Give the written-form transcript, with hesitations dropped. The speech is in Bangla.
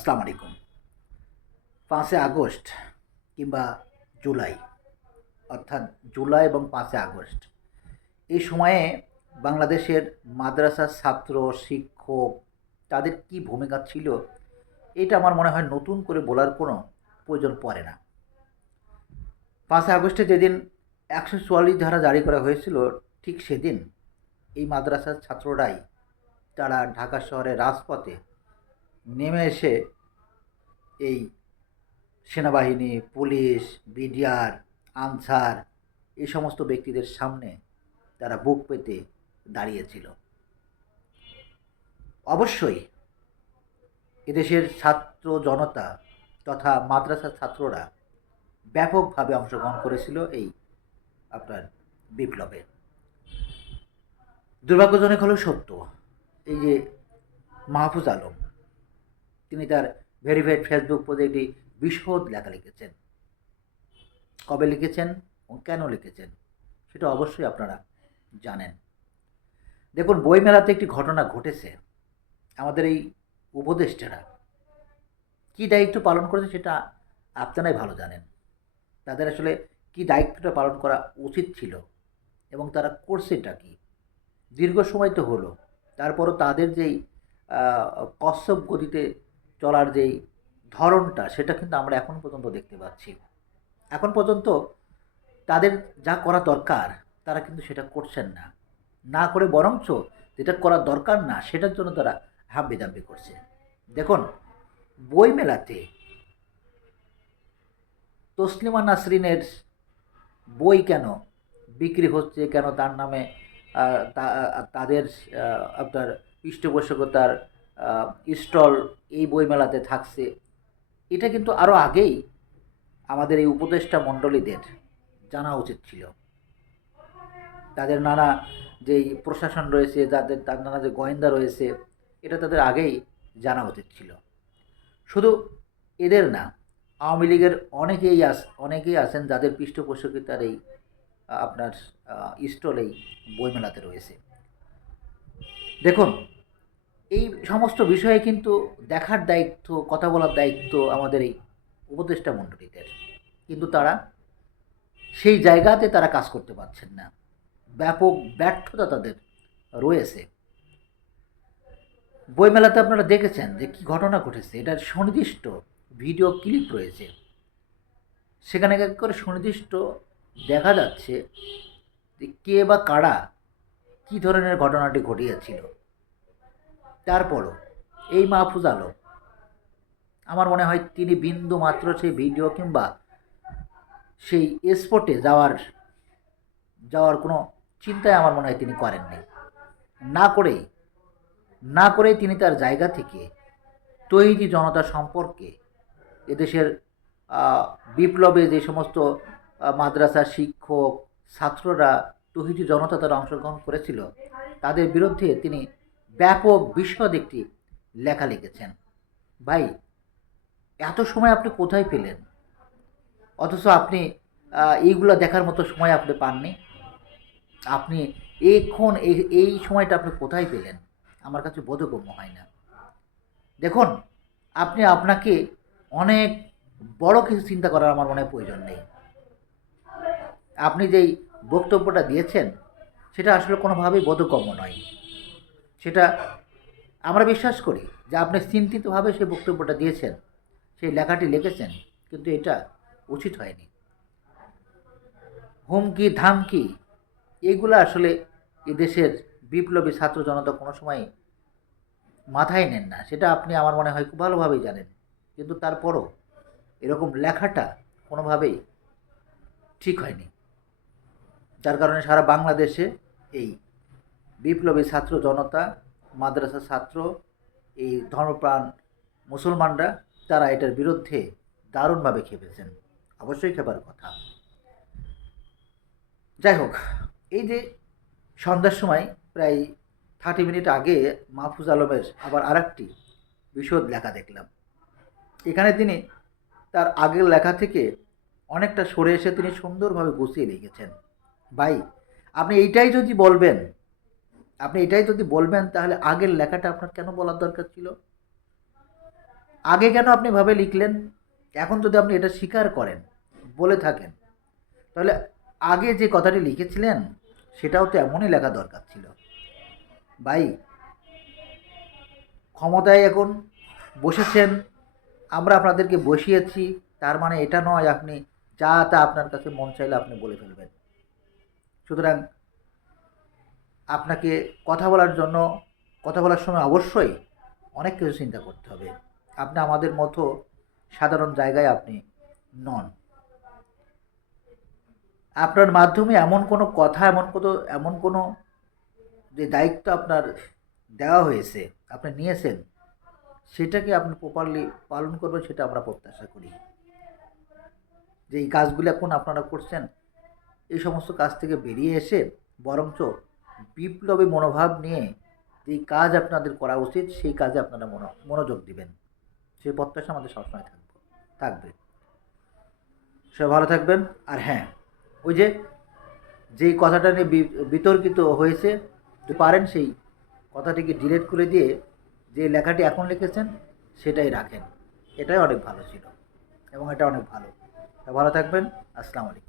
আসসালামু আলাইকুম। ৫ই আগস্ট কিংবা জুলাই, অর্থাৎ জুলাই এবং ৫ই আগস্ট এই সময়ে বাংলাদেশের মাদ্রাসার ছাত্র, শিক্ষক তাদের কী ভূমিকা ছিল, এটা আমার মনে হয় নতুন করে বলার কোনো প্রয়োজন পড়ে না। ৫ই আগস্টে যেদিন ১৪৪ ধারা জারি করা হয়েছিল, ঠিক সেদিন এই মাদ্রাসার ছাত্ররাই তারা ঢাকা শহরের রাজপথে নেমে এসে এই সেনাবাহিনী, পুলিশ, বিডিআর, আনসার এই সমস্ত ব্যক্তিদের সামনে তারা বুক পেতে দাঁড়িয়েছিল। অবশ্যই এদেশের ছাত্র জনতা তথা মাদ্রাসার ছাত্ররা ব্যাপকভাবে অংশগ্রহণ করেছিল এই আপনার বিপ্লবে। দুর্ভাগ্যজনক হলেও সত্য, এই যে মাহফুজ আলম, তিনি তার ভেরিফাইড ফেসবুক পেজে একটি বিশদ লেখা লিখেছেন। কবে লিখেছেন ও কেন লিখেছেন সেটা অবশ্যই আপনারা জানেন। দেখুন, বইমেলাতে একটি ঘটনা ঘটেছে। আমাদের এই উপদেষ্টারা কী দায়িত্ব পালন করেছে সেটা আপনারাই ভালো জানেন। তাদের আসলে কী দায়িত্বটা পালন করা উচিত ছিল এবং তারা করছেটা কী। দীর্ঘ সময় তো হলো, তারপরও তাদের যেই কচ্ছপ গতিতে চলার যেই ধরনটা, সেটা কিন্তু আমরা এখন পর্যন্ত দেখতে পাচ্ছি। এখন পর্যন্ত তাদের যা করা দরকার তারা কিন্তু সেটা করছেন না, না করে বরঞ্চ যেটা করা দরকার না সেটার জন্য তারা হাম্বিজাম্বি করছে। দেখুন, বইমেলাতে তসলিমা নাসরিনের বই কেন বিক্রি হচ্ছে, কেন তার নামে তাদের আপনার পৃষ্ঠপোষকতার স্টল এই বইমেলাতে থাকছে, এটা কিন্তু আরও আগেই আমাদের এই উপদেষ্টা মণ্ডলীদের জানা উচিত ছিল। তাদের নানা যেই প্রশাসন রয়েছে, তার নানা যে গোয়েন্দা রয়েছে, এটা তাদের আগেই জানা উচিত ছিল। শুধু এদের না, আওয়ামী লীগের অনেকেই আছেন যাদের পৃষ্ঠপোষকতার এই আপনার স্টল এই বইমেলাতে রয়েছে। দেখুন, এই সমস্ত বিষয়ে কিন্তু দেখার দায়িত্ব, কথা বলার দায়িত্ব আমাদের এই উপদেষ্টা মণ্ডলীদের, কিন্তু তারা সেই জায়গাতে তারা কাজ করতে পারছেন না। ব্যাপক ব্যর্থতা তাদের রয়েছে। বইমেলাতে আপনারা দেখেছেন যে কী ঘটনা ঘটেছে, এটার সুনির্দিষ্ট ভিডিও ক্লিপ রয়েছে। সেখানে এক করে সুনির্দিষ্ট দেখা যাচ্ছে যে কে বা কারা কী ধরনের ঘটনাটি ঘটিয়েছিল। তারপরও এই মাহফুজ আলম, আমার মনে হয় তিনি বিন্দু মাত্র সেই ভিডিও কিংবা সেই স্পটে যাওয়ার কোনো চিন্তাই আমার মনে হয় তিনি করেননি। না করেই না করেই তিনি তার জায়গা থেকে তৈরি জনতা সম্পর্কে, এদেশের বিপ্লবে যে সমস্ত মাদ্রাসার শিক্ষক, ছাত্ররা, তৌহিদি জনতা তারা অংশগ্রহণ করেছিল, তাদের বিরুদ্ধে তিনি ব্যাপক বিশদ একটি লেখা লিখেছেন। ভাই, এত সময় আপনি কোথায় পেলেন? অথচ আপনি এইগুলো দেখার মতো সময় আপনি পাননি। আপনি এখন এই সময়টা আপনি কোথায় পেলেন? আমার কাছে বোধগম্য হয় না। দেখুন, আপনাকে অনেক বড় কিছু চিন্তা করার আমার মনে হয় প্রয়োজন নেই। আপনি যেই বক্তব্যটা দিয়েছেন সেটা আসলে কোনোভাবেই বোধগম্য নয়। সেটা আমরা বিশ্বাস করি যে আপনি চিন্তিতভাবে সেই বক্তব্যটা দিয়েছেন, সেই লেখাটি লিখেছেন, কিন্তু এটা উচিত হয়নি। হুমকি ধামকি এগুলো আসলে এদেশের বিপ্লবী ছাত্র জনতা কোনো সময় মাথায় নেন না, সেটা আপনি আমার মনে হয় খুব ভালোভাবেই জানেন। কিন্তু তারপরও এরকম লেখাটা কোনোভাবেই ঠিক হয়নি। যার কারণে সারা বাংলাদেশে এই বিপ্লবী ছাত্র জনতা, মাদ্রাসা ছাত্র, এই ধর্মপ্রাণ মুসলমানরা তারা এটার বিরুদ্ধে দারুণভাবে খেপেছেন। অবশ্যই খেপার কথা। যাই হোক, এই যে সন্ধ্যার সময় প্রায় 30 মিনিট আগে মাহফুজ আলমের আবার আরেকটি বিশদ লেখা দেখলাম। এখানে তিনি তার আগের লেখা থেকে অনেকটা সরে এসে তিনি সুন্দরভাবে গুছিয়ে লিখেছেন। ভাই, আপনি এটাই যদি বলবেন তাহলে আগের লেখাটা আপনার কেন বলার দরকার ছিল? আগে কেন আপনি ভাবে লিখলেন? এখন যদি আপনি এটা স্বীকার করেন, বলে থাকেন, তাহলে আগে যে কথাটি লিখেছিলেন সেটাও তো এমনই লেখা দরকার ছিল। ভাই, ক্ষমতায় এখন বসেছেন, আমরা আপনাদেরকে বসিয়েছি, তার মানে এটা নয় আপনি যা তা আপনার কাছে মন চাইলে আপনি বলে ফেলবেন। সুতরাং আপনাকে কথা বলার জন্য, কথা বলার সময় অবশ্যই অনেক কিছু চিন্তা করতে হবে। আপনি আমাদের মতো সাধারণ জায়গায় আপনি নন। আপনার মাধ্যমে এমন কোনো কথা, এমন কোনো যে দায়িত্ব আপনার দেওয়া হয়েছে, আপনি নিয়েছেন, সেটাকে আপনি প্রপারলি পালন করবেন, সেটা আমরা প্রত্যাশা করি। যে এই কাজগুলো এখন আপনারা করছেন, এই সমস্ত কাজ থেকে বেরিয়ে এসে বরঞ্চ বিপ্লবী মনোভাব নিয়ে যেই কাজ আপনাদের করা উচিত, সেই কাজে আপনারা মনোযোগ দিবেন। সেই প্রত্যাশা আমাদের সবসময় থাকবে। সবাই ভালো থাকবেন। আর হ্যাঁ, ওই যে যেই কথাটা নিয়ে বিতর্কিত হয়েছে, যদি পারেন সেই কথাটিকে ডিলিট করে দিয়ে যে লেখাটি এখন লিখেছেন সেটাই রাখেন। এটাই অনেক ভালো ছিল এবং এটা অনেক ভালো। তা ভালো থাকবেন। আসসালামু আলাইকুম।